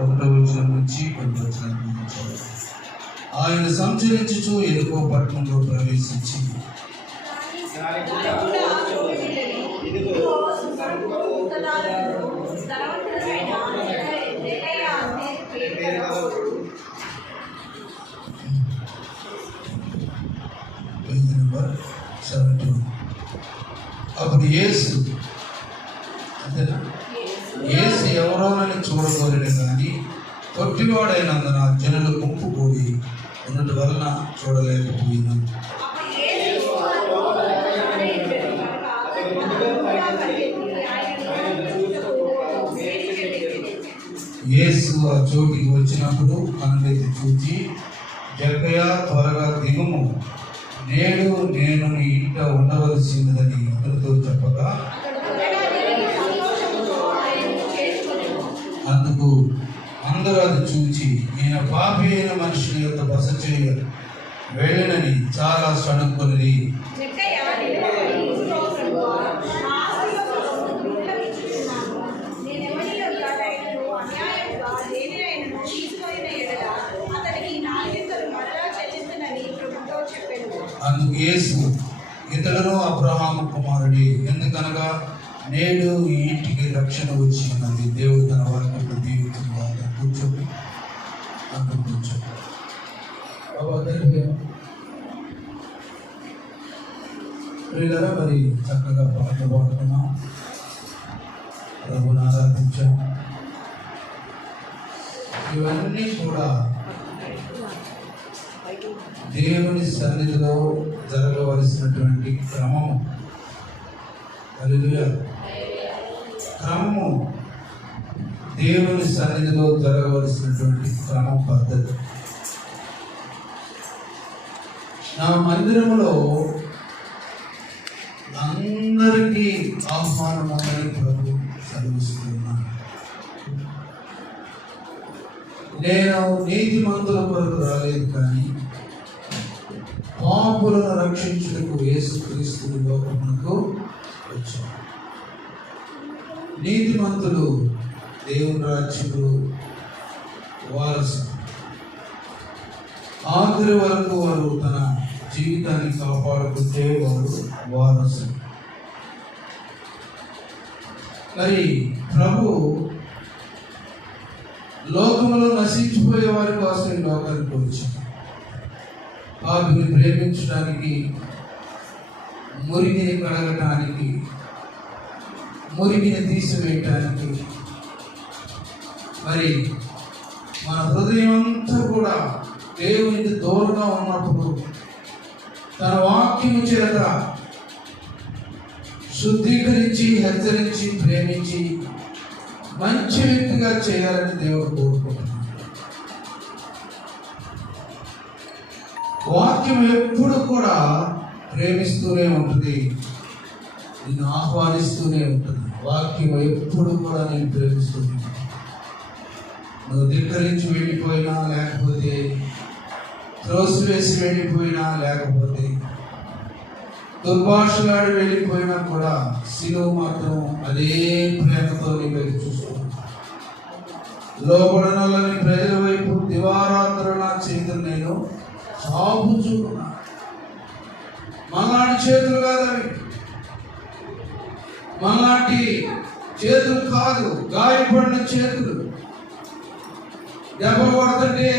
1వ వచనం నుంచి 10వ వచనం నుంచి. ఆయన సంచరించుచు ఎరుకో పట్టణంలో ప్రవేశించి అప్పుడు యేసు అంతేనా, యేసు ఎవరోనని చూడగోరడు కానీ పొట్టివాడైనందున జనులు గుంపు కూడి ఉన్నటి వలన చూడలేకపోయినాను. యేసు ఆ చోటికి వచ్చినప్పుడు కనులెత్తి చూచి, జక్కయ్య త్వరగా దిగుము, నేడు నేను నీ ఇంట ఉండవలసినదని అతనితో చెప్పగా, అందుకు అందరూ అది చూచి ఈయన పాపి అయిన మనుషుల యొక్క బస చేయ వెళ్ళనని చాలా సణుక్కొని, అందుకు యేసు, ఇతడును అబ్రహాము కుమారుడే, ఎందుకనగా నేడు ఈ ఇంటికి రక్షణ వచ్చి ఉన్నది. దేవుడు తన వాక్యంలో దీవించుగాక. కూర్చోండి, అక్కడ కూర్చోండి. ప్రియులారా, మరి చక్కగా పాట పాడుతున్నాం, ప్రభుని ఆరాధించాం. ఇవన్నీ కూడా దేవుని సన్నిధిలో జరగవలసినటువంటి క్రమము. హల్లెలూయా. క్రమము దేవుని సన్నిధిలో జరగవలసినటువంటి క్రమ పద్ధతి. నా మందిరంలో అందరికీ ఆహ్వానం ఉందని ప్రభు సెలవిస్తున్నాను. నేను నీతిమంతుల కొరకు రాలేదు కానీ పాపులను రక్షించుటకు యేసుక్రీస్తు లోకమునకు వచ్చాడు. నీతిమంతులు దేవుని రాజ్యములో వారసు. ఆఖరి వరకు వారు తన జీవితాన్ని కాపాడుకుంటే వారు వారసు. మరి ప్రభు లోకములో నశించిపోయే వారి కోసం ఈ లోకానికి వచ్చాడు. పాపిని ప్రేమించడానికి, మురిగిని కడగటానికి, మురిగిని తీసివేయటానికి. మరి మన హృదయం అంతా కూడా దేవునికి దూరంగా ఉన్నప్పుడు తన వాక్యము చేత శుద్ధీకరించి, హెచ్చరించి, ప్రేమించి మంచి వ్యక్తిగా చేయాలని దేవుడు కోరుకుంటున్నాడు. వాక్యం ఎప్పుడు కూడా ప్రేమిస్తూనే ఉంటుంది, నిన్ను ఆహ్వానిస్తూనే ఉంటుంది. వాక్యం ఎప్పుడు కూడా నేను ప్రేమిస్తూనే ఉంటుంది. నువ్వు ధిక్కరించి వెళ్ళిపోయినా, లేకపోతే త్రోసివేసి వెళ్ళిపోయినా, లేకపోతే దుర్భాషలాడి వెళ్ళిపోయినా కూడా శిలువ మాత్రం అదే ప్రేమతో నీ వైపు చూస్తున్నాను. లోపడనలని ప్రజల వైపు దివారాత్రుల చేతులు నేను చాపుచుకున్నా. మనలాంటి చేతులు కాదవి, మనలాంటి చేతులు కాదు, గాయపడిన చేతులు. దెబ్బలు కొడుతుంటే,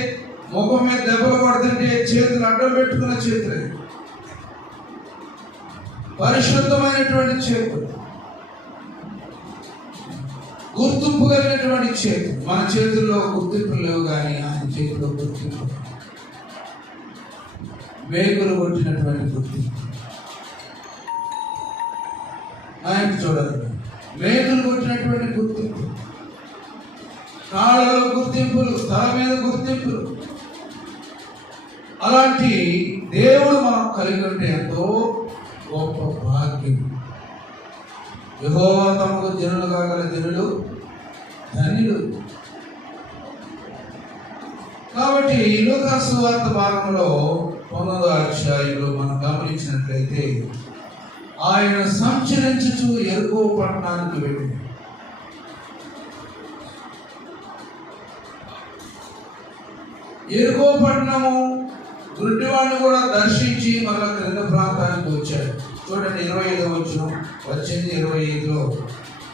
ముఖం మీద దెబ్బలు కొడుతుంటే చేతులు అడ్డం పెట్టుకున్న చేతులే, పరిశుద్ధమైనటువంటి చేతులు, గుర్తింపు కలిగినటువంటి చేతులు. మన చేతుల్లో గుర్తింపు లేవు కానీ ఆయన చేతిలో గుర్తింపు, మేకులు కొట్టినటువంటి గుర్తింపు. ఆయన చూడాలి, మేకులు కొట్టినటువంటి గుర్తింపు, కాళ్ళలో గుర్తింపులు, తల మీద గుర్తింపులు. అలాంటి దేవుడు మనం కలిగి ఉంటే ఎంతో గొప్ప భాగ్యం. యెహోవా తమకు జనులు కాగల జనులు ధన్యులు. కాబట్టి లూకా సువార్త భాగంలో 9వ అధ్యాయంలో మనం గమనించినట్లయితే ఆయన సంచరించుచు ఎరుకో పట్టణానికి వెళ్ళి ఎరుకో పట్టణము గుడ్డివాడిని కూడా దర్శించి మళ్ళా క్రింద ప్రాంతానికి వచ్చాడు. చూడండి 25వ వచనం వచ్చింది 25లో.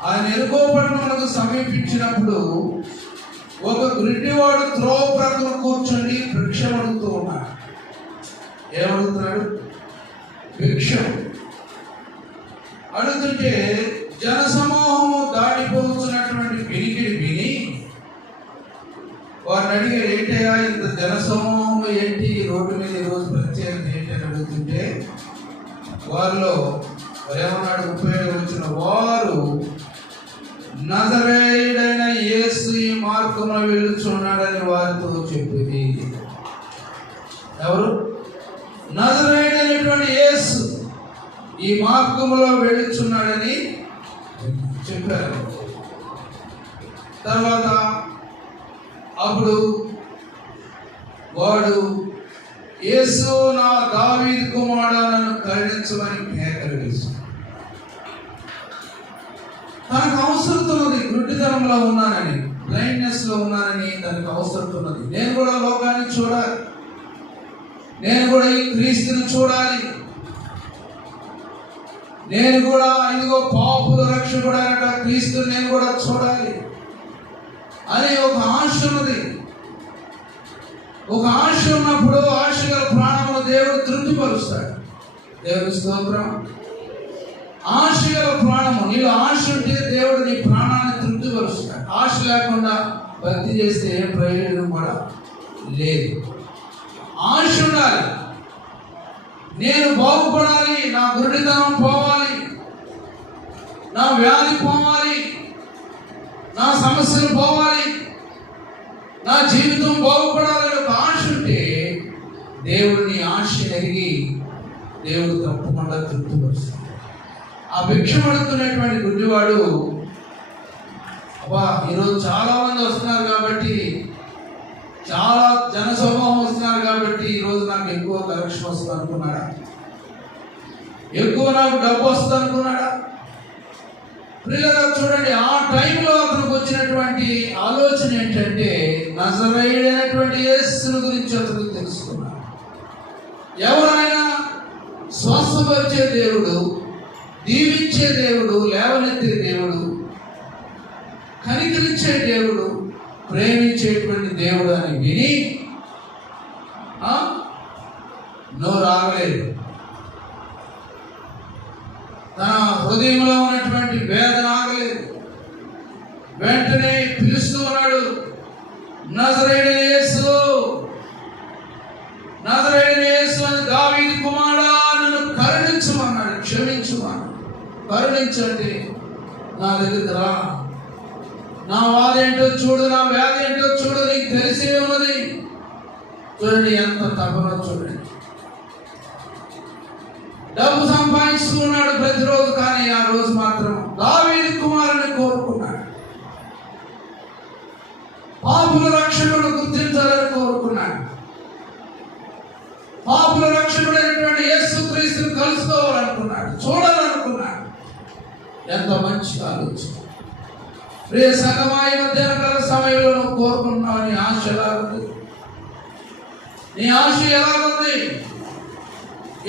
ఆయన ఎరుకో పట్టణములకు సమీపించినప్పుడు ఒక గుడ్డివాడు త్రోవ ప్రక్కన కూర్చొని భిక్షం అడుగుతూ ఉన్నాడు. ఏమడుగుతున్నాడు? భిక్షం అడుగుతుంటే జనసమూహము దాటిపోతున్నటువంటి వినికిడి విని వారిని అడిగారు, ఏంటయ్యా ఇంత జనసమూహం ఏంటి రోడ్డు మీద ఈరోజు ప్రత్యేకత ఏంటి అని అడుగుతుంటే వారిలో ఏమన్నాడు? 37 వచ్చిన వారు, నజరేయుడైన యేసు ఈ మార్గంలో వెళ్తున్నాడని వారితో చెప్పింది. ఎవరు? నజరేయుడైనటువంటి యేసు ఈ మార్గంలో వెళ్తున్నాడని చెప్పారు. తర్వాత అప్పుడు వాడు, యేసు నా దావీదు కుమారుడా నన్ను కరుణించమని కేకలు వేశాడు. తనకు అవసరం ఉన్నది, గుడ్డితనంలో ఉన్నానని, బ్లైండ్నెస్ లో ఉన్నానని తనకు అవసరం ఉన్నది. నేను కూడా లోకాన్ని చూడాలి, నేను కూడా ఈ క్రీస్తుని చూడాలి, నేను కూడా ఇదిగో పాపుల రక్షకుడైన క్రీస్తుని నేను కూడా చూడాలి అనే ఒక ఆశ ఉన్నది. ఒక ఆశ ఉన్నప్పుడు ఆశ గల ప్రాణములు దేవుడు తృప్తిపరుస్తాడు. దేవుని స్తోత్రం. ఆశ గల ప్రాణము, నీలో ఆశ ఉంటే దేవుడు నీ ప్రాణాన్ని తృప్తిపరుస్తాడు. ఆశ లేకుండా భక్తి చేస్తే ఏం ప్రయోజనం కూడా లేదు. ఆశ ఉండాలి. నేను బాగుపడాలి, నా గురుడితనం పోవాలి, నా వ్యాధి పోవాలి, నా సమస్యలు పోవాలి, నా జీవితం బాగుపడాలని ఒక ఆశ ఉంటే దేవుడు నీ ఆశ ఎరిగి దేవుడు తప్పకుండా తృప్తిపరుస్తాడు. ఆ భిక్షం అడుగుతున్నటువంటి గుడ్డివాడు, అబ్బా ఈరోజు చాలా మంది వస్తున్నారు కాబట్టి, చాలా జనసమూహం వస్తున్నారు కాబట్టి ఈరోజు నాకు ఎక్కువ కలెక్షన్ వస్తుంది అనుకున్నాడా? ఎక్కువ నాకు డబ్బు వస్తుంది అనుకున్నాడా? ప్రియులారా చూడండి, ఆ టైంలో అతనికి వచ్చినటువంటి ఆలోచన ఏంటంటే నజరేయుడైనటువంటి యేసుని గురించి అతనికి తెలుసుకున్నాడు. ఎవరైనా స్వస్థపరిచే దేవుడు, దీవించే దేవుడు, లేవనెత్తే దేవుడు, కనికరించే దేవుడు, ప్రేమించేటువంటి దేవుడు అని విని నోరు ఆగలేదు. తన హృదయంలో ఉన్నటువంటి వేదన ఆగలేదు. వెంటనే పిలుస్తూ ఉన్నాడు, నజరేయుడైన యేసు, నజరేయుడైన యేసు అని దావీదు కుమారుడా నన్ను కరుణించమన్నాడు. క్షమించమన్నాడు. కరుణించండి, నా దగ్గరికి రా, నా బాధ ఏంటో చూడు, నా వ్యాధి ఏంటో చూడు, నీకు తెలిసే ఉన్నది. చూడండి ఎంత తపన. చూడండి, డబ్బు సంపాదించుకున్నాడు ప్రతిరోజు, కానీ ఆ రోజు మాత్రం దావీదు కుమారుని కోరుకున్నాడు. పాపుల రక్షకుడు గుర్తించాలని కోరుకున్నాడు. పాపుల రక్షకుడైనటువంటి యేసుక్రీస్తుని కలుసుకోవాలనుకున్నాడు, చూడాలనుకున్నాడు. ఎంత మంచి ఆలోచన. ప్రియ సంగమా, ఈ మధ్యాహ్న కాల సమయంలో నువ్వు కోరుకుంటున్నావు. నీ ఆశ ఎలా ఉంది? నీ ఆశ ఎలా ఉంది?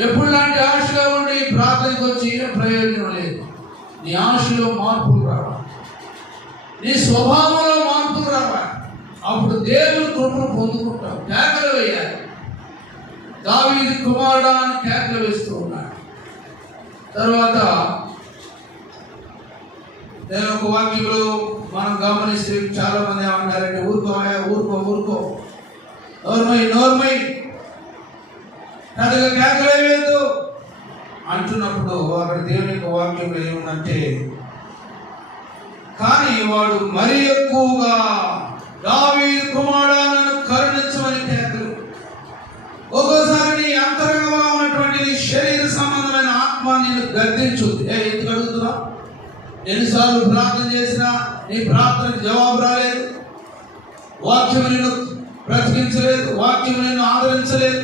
ఎప్పుడు లాంటి ఆశగా ఉండి ప్రార్థనకు వచ్చి ఏ ప్రయోజనం లేదు. నీ ఆశలో మార్పులు రావాలి, నీ స్వభావంలో మార్పులు రావాలి. అప్పుడు దేవుని కృపను పొందుకుంటావు. కేకలు వేయాలి. దావీదు కుమారుడా అని కేకలు వేస్తూ ఉన్నాడు. తర్వాత నేను ఒక వాక్యంలో మనం గమనిస్తే చాలా మంది ఏమంటారంటే, ఊరుకోయా, ఊరుకో ఊరుకో, నోర్మై పెద్దగా కేకలేవేదు అంటున్నప్పుడు అక్కడ దేవుని యొక్క వాక్యంలో ఏముందంటే, కానీ వాడు మరీ ఎక్కువగా దావీదు కుమారుడా నన్ను కరుణించమని కేకలు. ఒక్కోసారి నీ అంతరంగంగా ఉన్నటువంటి నీ శరీర సంబంధమైన ఆత్మ నిన్ను గద్దించుద్ది. ఎందుకు అడుగుతున్నా? ఎన్నిసార్లు ప్రార్థన చేసినా నీ ప్రార్థనకు జవాబు రాలేదు. వాక్యం నిన్ను బ్రతికించలేదు, వాక్యం నిన్ను ఆదరించలేదు,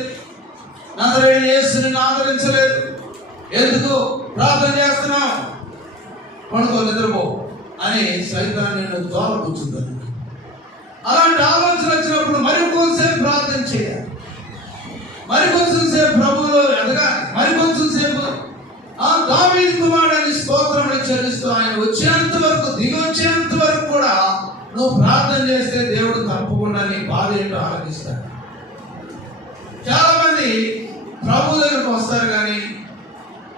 నజరేయుడైన యేసు నిన్ను ఆదరించలేదు. ఎందుకు ప్రార్థన చేస్తున్నావు? పడుకో, నిద్రపో అని సైతాన్ని నిన్ను దూరం కూర్చుంది. అలాంటి ఆలోచన వచ్చినప్పుడు మరి కొంతసేపు ప్రార్థన చేయాలి, మరికొంచెం సేపు ప్రభువులో ఎదగాలి, మరికొంచెం సేపు దావీదు కుమారుడని స్తోత్రములు చెల్లిస్తూ ఆయన వచ్చేంత వరకు, దిగి వచ్చేంత వరకు కూడా నువ్వు ప్రార్థన చేస్తే దేవుడు తప్పకుండా నీ బాధ ఏంటో ఆలోచిస్తాడు. చాలా మంది ప్రభు దగ్గరకు వస్తారు కానీ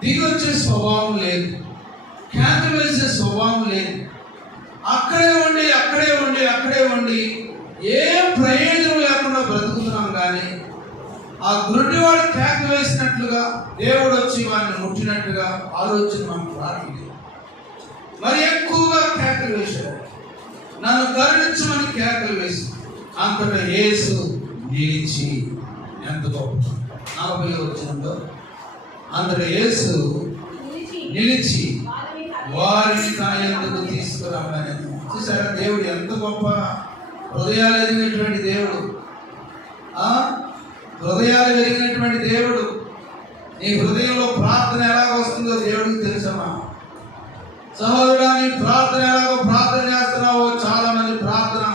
దిగి వచ్చే స్వభావం లేదు, కేకలు వేసే స్వభావం లేదు. అక్కడే ఉండి ఏం ప్రయోజనం లేకుండా బ్రతుకుతున్నాం. కానీ ఆ గురుడివాడు కేక వేసినట్లుగా దేవుడు వచ్చి వాడిని ముట్టినట్టుగా ఆలోచన మనకు రాలేదు. మరి ఎక్కువగా కేకలు వేశాడు, నన్ను కరుణించమని కేకలు వేసి అంతటా యేసు నిలిచి, ఎంత గొప్ప 40వ వచనంలో అంతటా యేసు నిలిచి వారిని తన యొద్దకు తీసుకురమ్మని. చూసారా దేవుడు ఎంత గొప్ప హృదయాలు ఎదిగినటువంటి దేవుడు, హృదయాలు ఎదిగినటువంటి దేవుడు. నీ హృదయంలో ప్రార్థన ఎలాగ వస్తుందో దేవుడికి తెలుసమ్మా. సహోదరుడా, నీ ప్రార్థన ఎలాగో ప్రార్థన చేస్తున్నావో చాలా మంది ప్రార్థన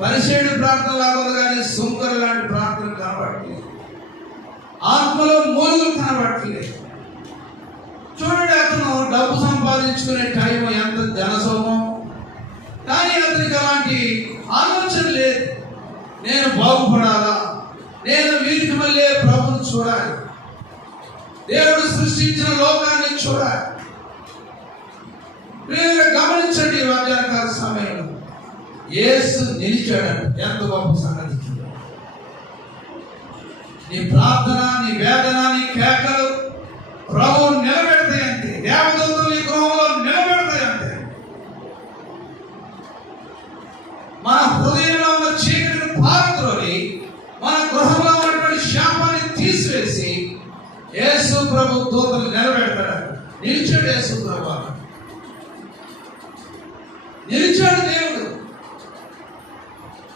పరిశీలి ప్రార్థన లాగా కానీ సుంకరు లాంటి ప్రార్థన కనబడట్లేదు, ఆత్మలో మూలుగులు కనబడట్లేదు. చూడండి, అతను డబ్బు సంపాదించుకునే టైం ఎంత జనసోమం, కానీ అతనికి అలాంటి ఆలోచన లేదు. నేను బాగుపడాలా, నేను వీరికి మళ్ళీ ప్రభుని చూడాలి, దేవుడు సృష్టించిన లోకాన్ని చూడాలి. మీరు గమనించండి, మధ్యాహ్నకాల సమయంలో యేసు నిలిచాడు. ఎంత గొప్ప సంగతి! నీ ప్రార్థన, నీ వేదన, నీ కేకలు ప్రభువు నిలబెడతాయంటే, దేవదూతలు నీ గృహంలో నిలబెడతాయంటే. మన హృదయంలో ఉన్న చీకటిని పారద్రోలి మన గృహంలో ఉన్నటువంటి శాపాన్ని తీసివేసి యేసు ప్రభు దూతలు నిలబెడతాడు. నిలిచాడు యేసు ప్రభు, నిలిచాడు దేవుడు.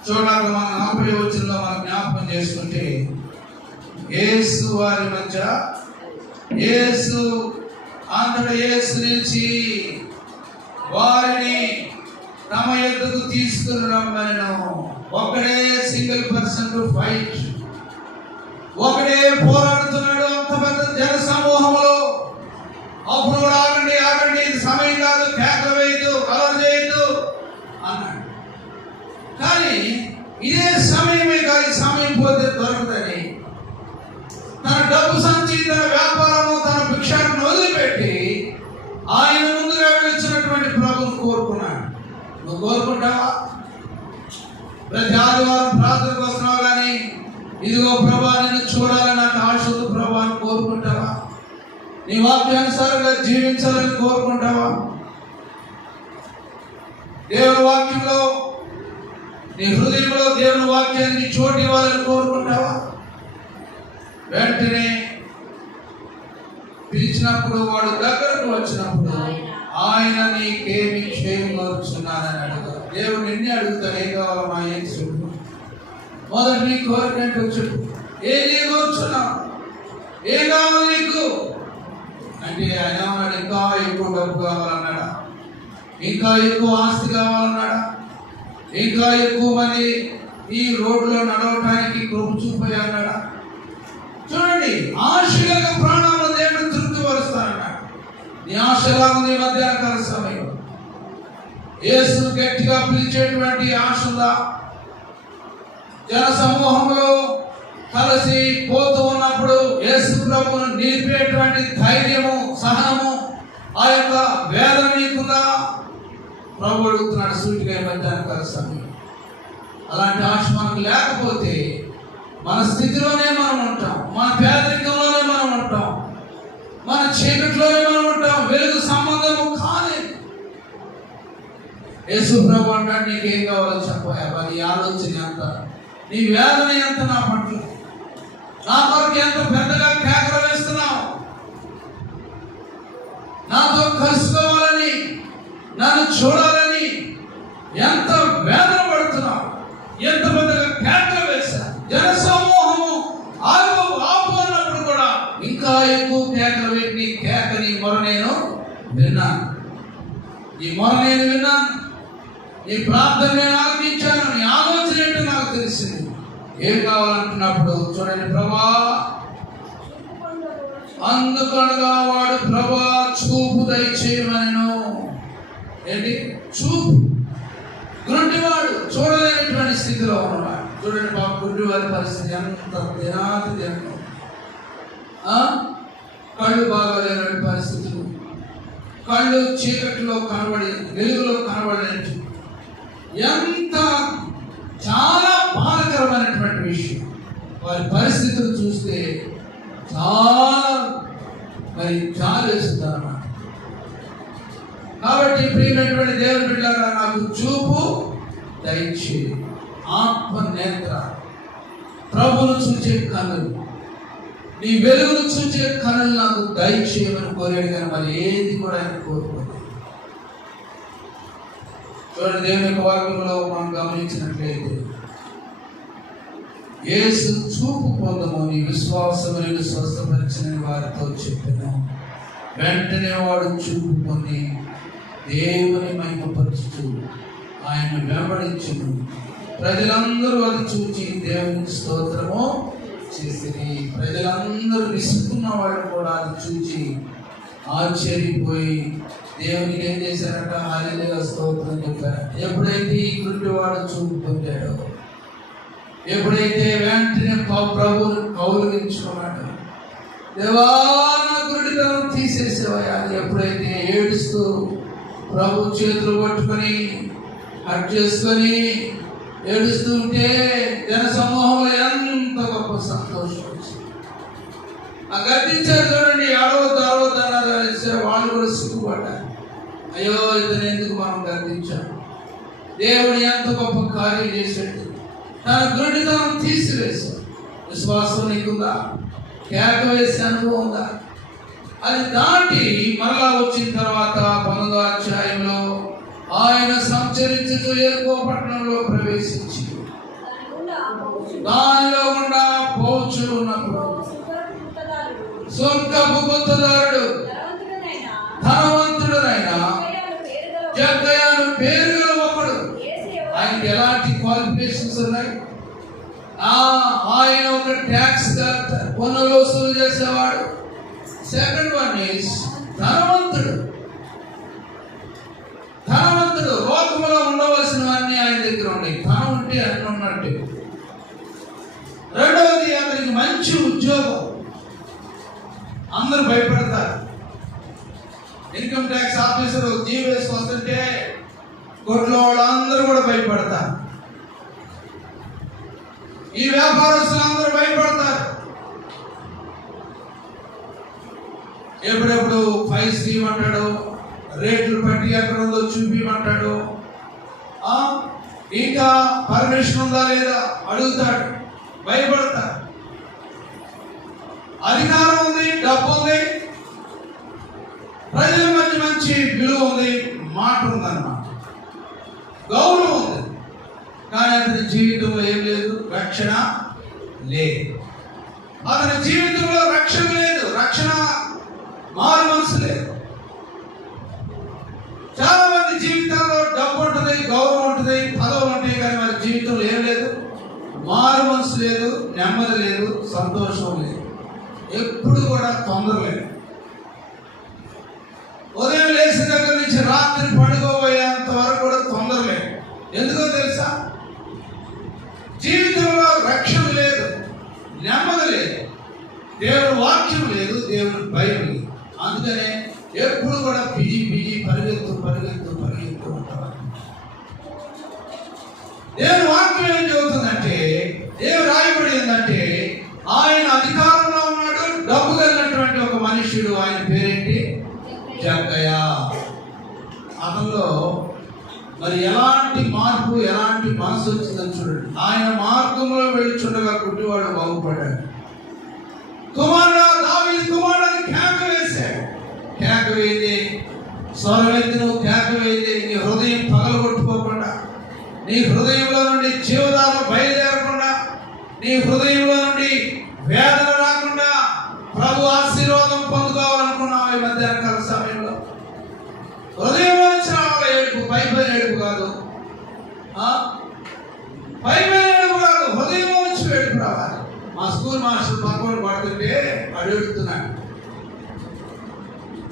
చూడాలి, మన 40వ వచనంలో మనం జ్ఞాపకం చేసుకుంటే యేసు వారి మధ్య అంతటా యేసు నిలిచి వారిని తమ యొద్దకు తీసుకుని రమ్మనెను. ఒకడే సింగిల్ పర్సన్ టు ఫైట్, ఒకడే పోరాడుతున్నాడు అంత పెద్ద జన సమూహంలో. అప్పుడు ఆగండి, ఇది సమయం కాదు, కేకలు వేయదు, కలర్ చేయదు అన్నాడు. కానీ ఇదే సమయమే కాదు, సమయం పోతే దొరకదని తన డబ్బు సంచి, తన వ్యాపారము, తన భిక్షాన్ని వదిలిపెట్టి ఆయన ముందుగా వచ్చినటువంటి ప్రభువును కోరుకున్నాడు. నువ్వు కోరుకుంటావా? ప్రతి ఆదివారం ప్రార్థనకు వస్తున్నావు కానీ ఇదిగో ప్రభా నిన్ను చూడాలని నాకు ఆశ ఉంది ప్రభా అని కోరుకుంటావా? నీ వాక్యానుసారంగా జీవించాలని కోరుకుంటావా? దేవుని వాక్యంలో నీ హృదయంలో దేవుని వాక్యానికి చోటు ఇవ్వాలని కోరుకుంటావా? వెంటనే పిలిచినప్పుడు, వాడు దగ్గరకు వచ్చినప్పుడు ఆయన నీకేమి చేయగలుగుతున్నానని అడుగు. దేవుడు నిన్నే అడుగుతాడు, ఏం కావాలమ్మా, ఏం చెప్పు. మొదటి నీ కోరికంటే చెప్పు, ఏం చేయగలుగుతున్నావు, ఏం కావాలి నీకు అంటే ఆయన అన్నాడు, ఇంకా ఎక్కువ డబ్బు కావాలన్నాడా, ఇంకా ఎక్కువ ఆస్తి కావాలన్నాడా, ఇంకా ఎక్కువ మంది ఈ రోడ్లో నడవటానికి కృప చూపాయి అన్నాడా? చూడండి, ఆశగా ప్రాణంలో దేవుడు తృప్తిపరుస్తానన్నాడు. నీ ఆశ ఎలా ఉంది? మధ్యాహ్నకాల సమయం యేసు గట్టిగా పిలిచేటువంటి ఆశ ఉందా? జన సమూహంలో కలిసి పోతూ ఉన్నప్పుడు యేసు ప్రభువును నిలిపేటువంటి ధైర్యము, సహనము, ఆ యొక్క వేదన నీకుందా? ప్రభు అడుగుతున్నాడు సూటిగా మధ్యాహ్నకాల సమయం. అలాంటి ఆశ మనకు లేకపోతే మన స్థితిలోనే మనం ఉంటాం, మన పేదరికంలోనే మనం ఉంటాం, మన చీకట్లోనే మనం ఉంటాం, వెలుగు సంబంధము కాలేదు. యేసు ప్రభు అంటాడు, నీకేం కావాలో చెప్పావా? నీ ఆలోచన ఎంత, నీ వేదన ఎంత, నా పట్ల నా కొరకు ఎంత పెద్దగా కేకలు వేస్తున్నావు, నాతో కలుసుకోవాలని, నన్ను చూడాలని ఎంత వేదన పడుతున్నావు, ఎంత పెద్దగా కేకలు వేశా. జన సమూహము ఆపు అన్నప్పుడు కూడా ఇంకా ఎక్కువ కేకలు పెట్టి కేకని మొర నేను విన్నాను. ఈ మొర నేను విన్నాను, నీ ప్రార్థన నేను ఆలకించాను, నీ ఆలోచన ఏంటో నాకు తెలిసింది. ఏం కావాలంటున్నప్పుడు చూడండి, ప్రభా అందుకనగా వాడు ప్రభా చూపు దయచేయమనెను. ఏంటి? చూపు. గుడ్డివాడు, చూడలేనటువంటి స్థితిలో ఉన్నవాడు. చూడండి బాబు, గుడ్డివాడి పరిస్థితి ఎంత దినాతి దినం. కళ్ళు బాగాలేని పరిస్థితులు, కళ్ళు చీకటిలో కనబడి వెలుగులో కనబడేది ఎంత చాలా బాధకరమైనటువంటి విషయం. వారి పరిస్థితులు చూస్తే చాలా చాలా వేస్తుంది అన్నమాట. కాబట్టి ప్రియమైనటువంటి దేవుని బిడ్డలారా, నాకు చూపు దయచేయి, ఆత్మ నేత్ర, ప్రభువును చూచే కన్నులు, నీ వెలుగును చూచే కన్నులు నాకు దయచేయమని కోరాడు. కానీ మరి ఏది కూడా ఆయన కోరుకోలేదు. చూడండి, దేవుని యొక్క వాక్యంలో మనం గమనించినట్లయితే, యేసు చూపు పొందము, నీ విశ్వాసము నేను స్వస్థపరిచిన వారితో చెప్పాను. వెంటనే వాడు చూపు పొంది దేవుని మహిమపరుస్తూ ఆయన వెంబడించును. ప్రజలందరూ అది చూచి దేవునికి స్తోత్రము చేసిరి. ప్రజలందరూ విసుకున్న వాడు కూడా అది చూచి ఆశ్చర్యపోయి దేవునికి ఏం చేశారంట? హల్లెలూయా స్తోత్రం చెప్పారు. ఎప్పుడైతే ఈ గుడ్డివాడు చూపు పొందాడో, ఎప్పుడైతే వెంటనే ప్రభువుని కౌగిలించుకున్నాడు, దేవా నా గుడ్డితనం తీసేసేవయ్యా అని ఎప్పుడైతే ఏడుస్తూ ప్రభు చేతులు పట్టుకొని హట్ చేసుకొని ఏడుస్తుంటే జన సమూహంలో ఎంత గొప్ప సంతోషం వచ్చింది. ఆ గర్తించారు చూడండి, అరవద్దు అన్నారు. వాళ్ళు కూడా సిగ్గుపడ్డారు. అయ్యో ఇతను ఎందుకు మనం గర్తించాం? దేవుడు ఎంత గొప్ప కార్యం చేశాడు. తన గుడ్డితనం తీసివేశాడు. విశ్వాసం నీకుందా? కేక వేసే అనుభవం ఉందా? అది దాటి మరలా వచ్చిన తర్వాత 19వ అధ్యాయంలో ఆయన సంచరించుతూ ఎరుకో పట్టణంలో ప్రవేశించి దానిలో గుండా పోచు ఉన్నప్పుడు స్వర్గపు గుత్తదారుడు ధనవంతుడనైన జగ్గయ్యను పేరు గల ఒకడు. ఆయనకి ఎలాంటి క్వాలిఫికేషన్స్ ఉన్నాయి? ఆయన ఒక ట్యాక్స్ పన్నులు వసూలు చేసేవాడు. సెకండ్ వన్ ఈస్ ధనవంతుడు. లోకములో ఉండవలసినవన్నీ ఆయన దగ్గర ఉన్నాయి. ధనం ఉంటే అన్ని ఉన్నట్టు. రెండవది, అతనికి మంచి ఉద్యోగం. అందరూ భయపడతారు. ఇన్కమ్ ట్యాక్స్ ఆఫీసర్ జీవో వేసి వస్తుంటే కొట్లో వాళ్ళందరూ కూడా భయపడతారు. ఈ వ్యాపారస్తులు అందరూ భయపడతారు. ఎప్పుడెప్పుడు ఫైల్స్ తీయమంటాడు, రేట్లు పట్టి ఎక్కడ ఉందో చూపించమంటాడు, ఇంకా పర్మిషన్ ఉందా లేదా అడుగుతాడు. భయపడతాడు. అధికారం ఉంది, డబ్బు ఉంది, ప్రజల మధ్య మంచి విలువ ఉంది, మాట ఉందన్నమాట, గౌరవం ఉంది. కానీ అతని జీవితంలో ఏం లేదు, రక్షణ లేదు. అతని జీవితంలో రక్షణ లేదు, రక్షణ మారు మనసు లేదు. చాలా మంది జీవితంలో డబ్బు ఉంటుంది, గౌరవం ఉంటుంది, పదవులు ఉంటాయి, కానీ వారి జీవితంలో ఏం లేదు, మారు మనసు లేదు, నెమ్మది లేదు, సంతోషం లేదు, ఎప్పుడు కూడా తొందర లేదు. ఉదయం లేచిన దగ్గర నుంచి రాత్రి పడుకోబోయేంత వరకు కూడా తొందర లేదు. ఎందుకో తెలుసా? జీవితంలో రక్షణ లేదు, నెమ్మది లేదు, దేవుని వాక్యం లేదు, దేవుని భయం లేదు. అందుకనే ఎప్పుడు కూడా బిజీ పరిగెత్తు ఉంటారు. దేవుని వాక్యం ఏం చెబుతుందంటే, దేవుడు రాయబడి ఏంటంటే, ఆయన అధికారంలో ఉన్నాడు, డబ్బు కలిగినటువంటి ఒక మనుష్యుడు. ఆయన పేరేంటి? జగ్గయ్య. అతనిలో మరి ఎలాంటి మార్పు, ఎలాంటి మనసు వచ్చిందని చూడండి. ఆయన మార్గంలో వెళ్ళుచుండగా గుడ్డివాడు బాగుపడ్డాడు. కుమారుడా, దావీదు కుమారుడు అని కేక వేశాడు. కేక వేయింది, స్వరమెత్తి నువ్వు కేక వేయింది. నీ హృదయం పగలగొట్టుకోకుండా, నీ హృదయంలో నుండి జీవదాలు బయలుదేరకుండా, నీ హృదయంలో నుండి వేదన రాకుండా ప్రభు ఆశీర్వాదం పొందుకోవాలనుకున్నావు. ఈ మధ్యాహ్నకాల సమయంలో హృదయంలో నుంచి రావాలి ఏడుపు, పైపైన ఏడుపు కాదు, పైపైన ఏడుపు కాదు, హృదయంలో నుంచి మా స్కూల్ మాస్టర్ పక్కన పడుతుంటే వాడు ఏడుతున్నాడు.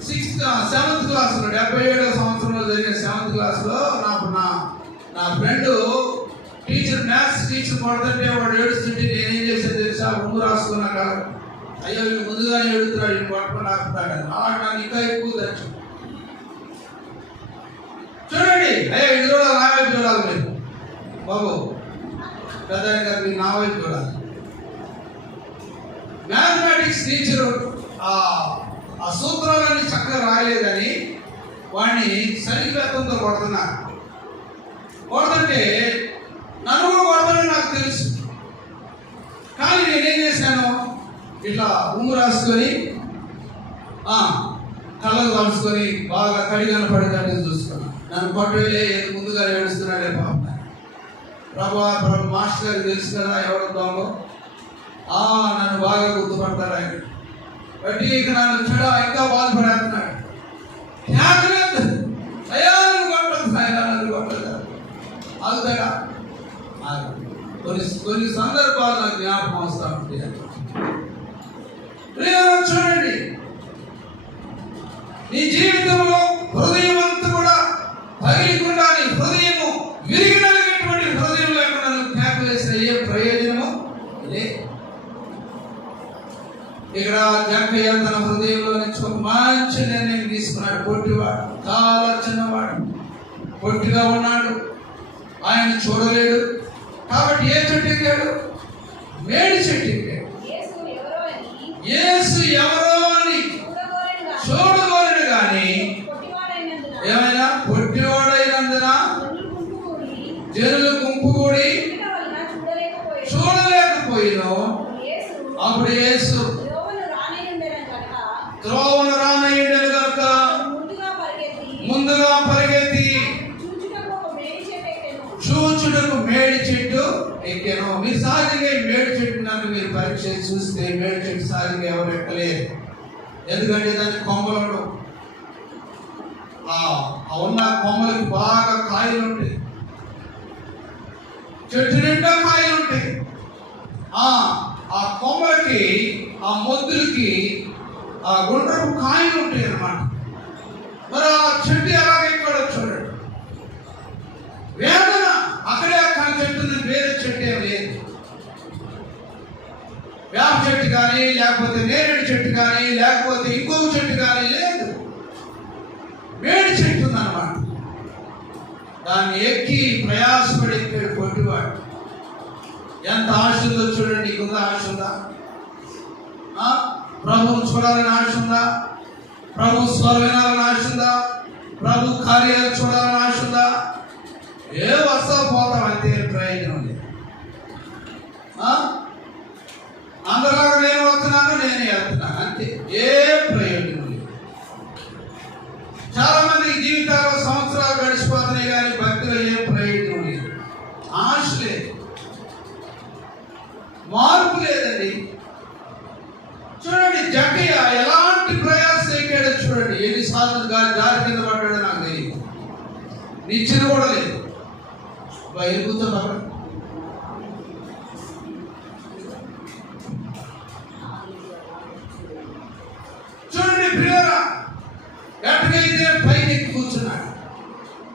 7th క్లాస్లో 77వ సంవత్సరంలో జరిగిన 7th క్లాస్లో నా ఫ్రెండ్ మ్యాథ్స్ టీచర్ పడుతుంటే వాడు ఏడుస్తుంటే నేనేం చేసేది తెలుసా? ముందు రాసుకున్నాక అయ్యో వీడు ముందుగానే ఏడుతున్నాడు, వీడు పట్టుకొని రాకుతాడు. అలాంటి నాకు ఇంకా ఎక్కువ తెచ్చు. చూడండి, అయ్యో ఇది కూడా నా వైపు చూడాలి మీరు బాబు, పెద్ద గారు నా వైపు చూడాలి. మ్యాథమెటిక్స్ టీచరు ఆ సూత్రాలన్నీ చక్కగా రాయలేదని వాడిని సరిగ్రతంతో కొడుతున్నారు. కొడుతుంటే నన్ను కూడా కొడతాడని నాకు తెలుసు. కానీ నేనేం చేశాను, ఇట్లా ఉమ్ము రాసుకొని కళ్ళకు రాసుకొని బాగా కడిగాను పడేదాన్ని చూసుకున్నాను. నన్ను కొట్టలే, ముందుగా ఏడుస్తున్నాడే పాప. ప్రభు మాస్టర్ గారికి తెలుసు కదా ఎవరుద్దామో, నన్ను బాగా గుర్తుపడతారు ఆయన. బట్టి ఇక నన్ను ఇంకా బాధపడేస్తున్నాడు. అయ్యా నన్ను కొట్టదు, ఆయన నన్ను కొట్టదు. ఆగుతాడా? కొన్ని సందర్భాలు నాకు జ్ఞాపకం వస్తా ఉంటాయి. చూడండి, నీ జీవితంలో హృదయం అంతా కూడా పగిలికుండా, నీ హృదయము విరిగినటువంటి హృదయం లేకుండా నువ్వు కేక వేసిన ఏ ప్రయోజనము లేదు. ఇక్కడ జక్కయ్య తన హృదయంలో నుంచి ఒక మంచి నిర్ణయం తీసుకున్నాడు. పొట్టివాడు, చాలా చిన్నవాడు, పొట్టిగా ఉన్నాడు, ఆయన చూడలేడు. కాబట్టి ఏ చెట్టు ఎక్కాడు? మేడి చెట్టు ఎక్కాడు. యేసు ఎవరో అని చూడగోరడు కానీ ఏమైనా పొట్టివాడైనందున జనులు గుంపు కూడి చూడలేకపోయినా అప్పుడు యేసు త్రోవను రానయ్యుండెను గనుక ముందుగా పరిగెత్తి చూచుటకు మేడి చెట్టు ఎక్కాను. మీరు సహజంగా మేడి చెట్టు నన్ను మీరు పరీక్ష చూస్తే మేడి చెట్టు సహజంగా ఎవరు ఎక్కలేరు. ఎందుకంటే దాని కొమ్మలు ఉన్న కొమ్మలకి బాగా కాయలు ఉంటాయి, చెట్టు నిండా కాయలు ఉంటాయి. ఆ కొమ్మలకి, ఆ మొద్దులకి గుండ్రపు కాయలు ఉంటాయి అన్నమాట. మరి ఆ చెట్టు ఎలాగ ఎక్కడ చూడండి, వేదన అక్కడే చెట్టు వేరే చెట్టు ఏం లేదు. వేప చెట్టు కానీ, లేకపోతే నేరేడు చెట్టు కానీ, లేకపోతే ఇంకొక చెట్టు కానీ లేదు. మేడి చెట్టు ఉందన్నమాట. దాన్ని ఎక్కి ప్రయాసపడి ఎక్కాడు పొట్టివాడు. ఎంత ఆశ ఉందో చూడండి. నీకుందా ఆశ ఉందా? ప్రభువును చూడాలని ఆశ ఉందా? ప్రభు స్వరం వినాలని ఆశ ఉందా? ప్రభు కార్యాలు చూడాలని ఆశ ఉందా? ఏ వస్తా పోతాం అంతే, ప్రయోజనం లేదు. అందరిలాగా నేను వస్తున్నాను, నేనే వెళ్తున్నాను అంతే, ఏ ప్రయోజనం లేదు. చాలా మంది జీవితాల్లో సంవత్సరాలు గడిచిపోతున్నాయి కానీ భక్తిలో ఏ ప్రయోజనం లేదు. ఆశ లేదు, మార్పు లేదండి. చూడండి, జక్కయ్య ఎలాంటి ప్రయాస ఎక్కాడో చూడండి. ఎన్నిసార్లు దారి కింద పడ్డాడో నాకు తెలియదు. నిచ్చెన కూడా లేదు. ఎరుగుతున్నా చూడండి ప్రియరా, ఎక్కడికైతే పైకి ఎక్కి కూర్చున్నాడు.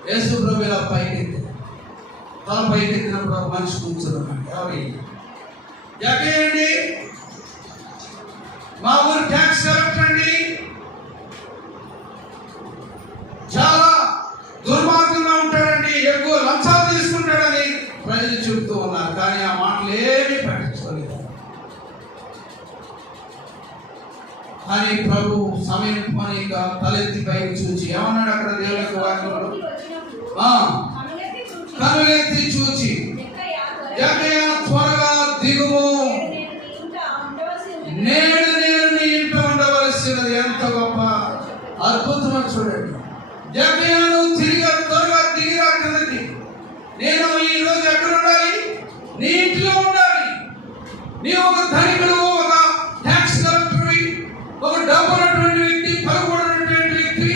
యేసు ప్రభు ఇలా పైకి ఎత్తి తల పైకి ఎత్తినప్పుడు ఒక మనిషి కూర్చున్నాడు. ఎవరి జక్కయ్యండి, మా ఊరు ట్యాక్స్ కలెక్టర్ అండి, చాలా దుర్మార్గంగా ఉంటాడండి, ఎక్కువ లంచాలు తీసుకుంటాడని ప్రజలు చెబుతూ ఉన్నారు. కానీ ఆ మాటలు ఏమీ పట్టించుకోలేదు. కానీ ప్రభు సమయం పని తలెత్తి పైకి చూచి ఏమన్నాడు అక్కడ దేవునికి వాక్యంలో? కనులెత్తి చూచి జక్కయ్య త్వరగా దిగుము, నేడు నేను నీ ఇంట ఉండవలసినది. ఎంత గొప్ప అద్భుతం చూడండి. జక్కయ్యను తిరిగి త్వరగా దిగిరా కిందకి. నేను ఈ రోజు ఎక్కడ ఉండాలి? నీ ఇంట్లో ఉండాలి. నీ ఒక ధనికుడు, ఒక ట్యాక్స్ కలెక్టర్వి, ఒక డబ్బు ఉన్నటువంటి వ్యక్తి, పలుకుబడినటువంటి వ్యక్తి,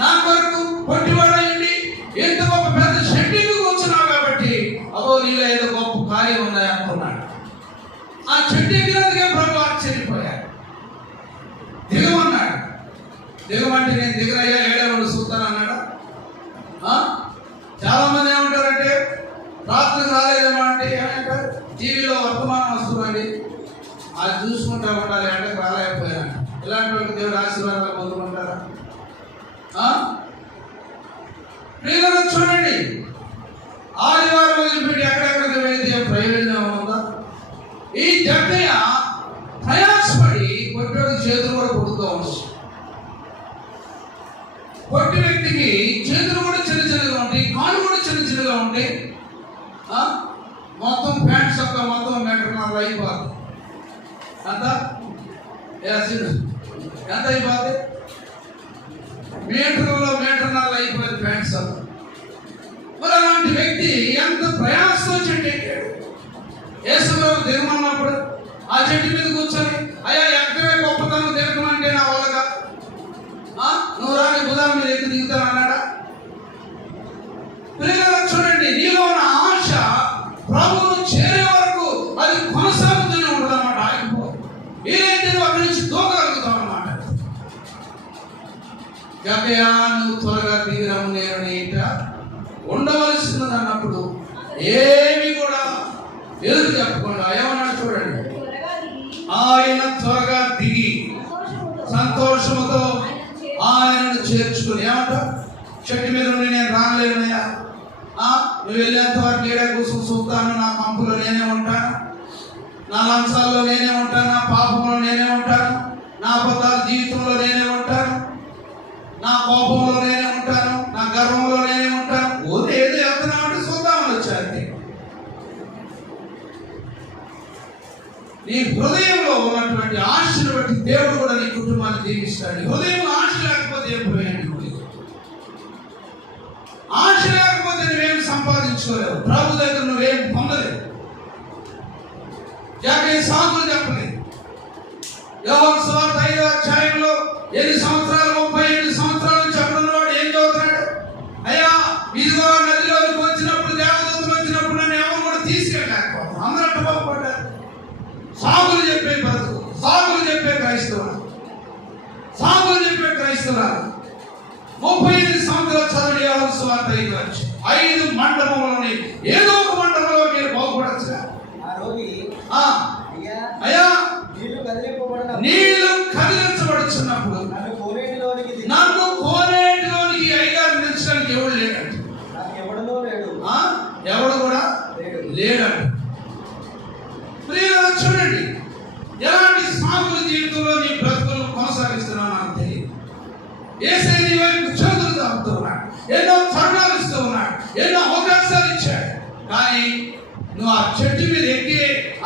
నా కొరకు పొట్టివాడయండి ఎంత గొప్ప పెద్ద షెడ్డింగ్ కూర్చున్నావు కాబట్టి నీలో ఏదో గొప్ప కార్యం ఉందని అనుకున్నాడు. ఆ షెడ్డింగ్ దిగరయ్యా ఏడేవాడు చూస్తాను అన్నాడా? చాలా మంది ఏమంటారంటే రాత్రికి రాలేదేమో అంటే ఏమంటారు, టీవీలో వర్తమానం వస్తుందండి అది చూసుకుంటా ఉండాలి అంటే రాలేకపోయినా. ఇలాంటి వాళ్ళకి దేవుడు ఆశీర్వాదాలు పొందుకుంటారా? ప్రియులను చూడండి, ఆదివారం వదిలిపెట్టి ఎక్కడెక్కడికి వెళితే ప్రయోజనం ఉందా? ఈ జక్కయ్య ప్రయాసపడి కొట్టోడి చేతులు కూడా కొడుకోవచ్చు. కొట్టి వ్యక్తికి చేతులు కూడా చిన్న చిన్నగా ఉంటాయి, కాళ్ళు కూడా చిన్న చిన్నగా ఉంటాయి. మొత్తం ప్యాంట్ సొక్క మొత్తం మీటర్న్నర అయిపోతుంది. ఎంత ఎంత అయిపోతుంది? మీటర్న్నర అయిపోయింది ప్యాంట్ సొక్క. మరి అలాంటి వ్యక్తి ఎంత ప్రయాసంతో చెట్టు ఎక్కాడు. యేసుప్రభు దిగమన్నప్పుడు ఆ చెట్టు మీద కూర్చొని అయ్యా ఎక్కడే గొప్పతనం దిగమంటే నా వల్లగా నువ్వు రాని బుధాల మీద ఎక్కి దిగుతాను అన్నాడా? పిల్లలు చూడండి, నీలో ఉన్న ఆశ ప్రభువును చేరే వరకు అది కొనసాగుతూనే ఉంటుంది అన్నమాట, ఆగిపో. ఏదైతే నువ్వు అక్కడి నుంచి దూకగలుగుతావు అన్నమాట. జక్కయ్య నువ్వు త్వరగా దిగిరాము, నేను నీ ఇంట ఉండవలసినది అన్నప్పుడు ఏమి కూడా ఎదురు చెప్పకుండా ఏమన్నాడు చూడండి, ఆయన త్వరగా దిగి సంతోషముతో ఆయనను చేర్చుకుని ఏమంట, చెట్టు మీద నుండి నేను రాలేనయ్యా, నువ్వు వెళ్ళేంత వరకు ఏడా కూర్చొని చూస్తాను, నా కంపులో నేనే ఉంటాను, నా లంచాల్లో నేనే ఉంటాను, నా పాపంలో నేనే ఉంటాను, నా అబద్ధాల జీవితంలో నేనే ఉంటాను, నా కోపంలో నేనే ఉంటాను, నా గర్వంలో నేనే ఉంటాను. ఓదే ఏదో వెళ్తున్నామంటే చూద్దామని వచ్చారు. నీ హృదయంలో ఉన్నటువంటి ఆశను బట్టి దేవుడు కూడా నీ కుటుంబాన్ని దీవిస్తాడు. హృదయంలో ఆశ లేకపోతే ఏం పోయాడు? ఆశ లేకపోతే నువ్వేం సంపాదించుకోలేవు, ప్రభు దగ్గర నువ్వేం పొందలేవు. జాగ్రత్త సాకులు చెప్పలేదు. యోహాను సువార్త 5వ అధ్యాయంలో 8 సంవత్సరాలు 38 సంవత్సరాలు చెప్పనున్నవాడు ఏం చదువుతున్నాడు? అయ్యా ఇదిగో నదిలోకి వచ్చినప్పుడు దేవదూతలు వచ్చినప్పుడు నన్ను ఎవరు కూడా తీసుకెళ్ళలేకపోతారు. అందరూ అడ్డుపడ్డారు. సాగులు చెప్పే బ్రతుకు, సాగులు చెప్పే క్రైస్తవులు, సాగులు చెప్పే క్రైస్తవురాలు 38 సంవత్సరాలు చదివి యోహాను సువార్త 5 మండపంలోని ఏదో ఒక మండపంలో మీరు బాగుపడచ్చుగా. అయ్యా నీళ్లు కదిలించబడుచున్నప్పుడు నన్ను కోనేటిలోనికి అయ్యగారు నిలిచడానికి ఎవడు లేడంట, ఎవడు కూడా లేడంట. ప్రియులారా చూడండి, ఎలాంటి సాగుల జీవితంలో నీ బ్రతుకులను కొనసాగిస్తున్నావు నాకు తెలియదు. యేసయ్య నీ వైపు చేతులు తాపుతూ ఉన్నాడు, ఎన్నో తరుణాలు ఇస్తూ ఉన్నాడు, ఎన్నో అవకాశాలు ఇచ్చాడు. కానీ నువ్వు ఆ చెట్టు మీద ఎక్కి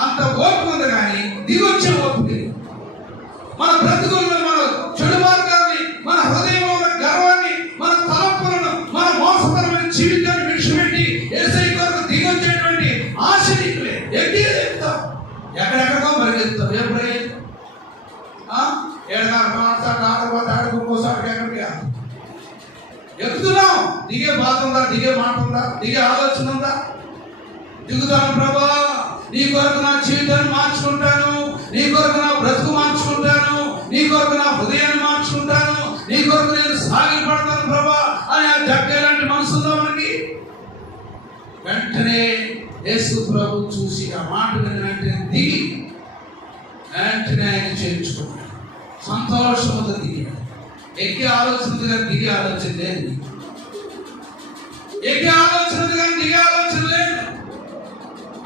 అంత ఓపిక ఉంది, కానీ దిగొచ్చే ఓపిక. మన బ్రతుకులను, మన చెడు మార్గాన్ని, మన హృదయంలో ఉన్న గర్వాన్ని, మన తలంపులను, మన మోసపరమైన జీవితాన్ని విడిచిపెట్టి యేసయ్య కొరకు దిగొచ్చేటువంటి ఆశ నీకు లేదు. ఎక్కి చెప్తావు, ఎక్కడెక్కడికో పరిగెత్తావు. ఏం పరిగెత్తు? ఆడపోతే ఆడుకోసారి ఎక్కడికి ఎక్కుతున్నావు. దిగే బాధ ఉందా? దిగే మాట ఉందా? దిగే ఆలోచన ఉందా? దిగుతాను ప్రభా, నీ కొరకు నా జీవితాన్ని మార్చుకుంటాను, నీ కొరకు నా బ్రతుకు మార్చుకుంటాను, నీ కొరకు నా హృదయాన్ని మార్చుకుంటాను, నీ కొరకు నేను సాగిపడతాను ప్రభా అని ఆ జక్కలాంటి మనసు ఉందా మనకి? వెంటనే యేసు ప్రభు చూసి ఆ మాట వెంటనే దిగి వెంటనే ఆయన చేర్చుకున్నాడు. సంతోషంతో దిగాడు. ఎక్కి ఆలోచనగా దిగే ఆలోచన లేదు, ఎక్కి ఆలోచనగా దిగే ఆలోచన లేదు.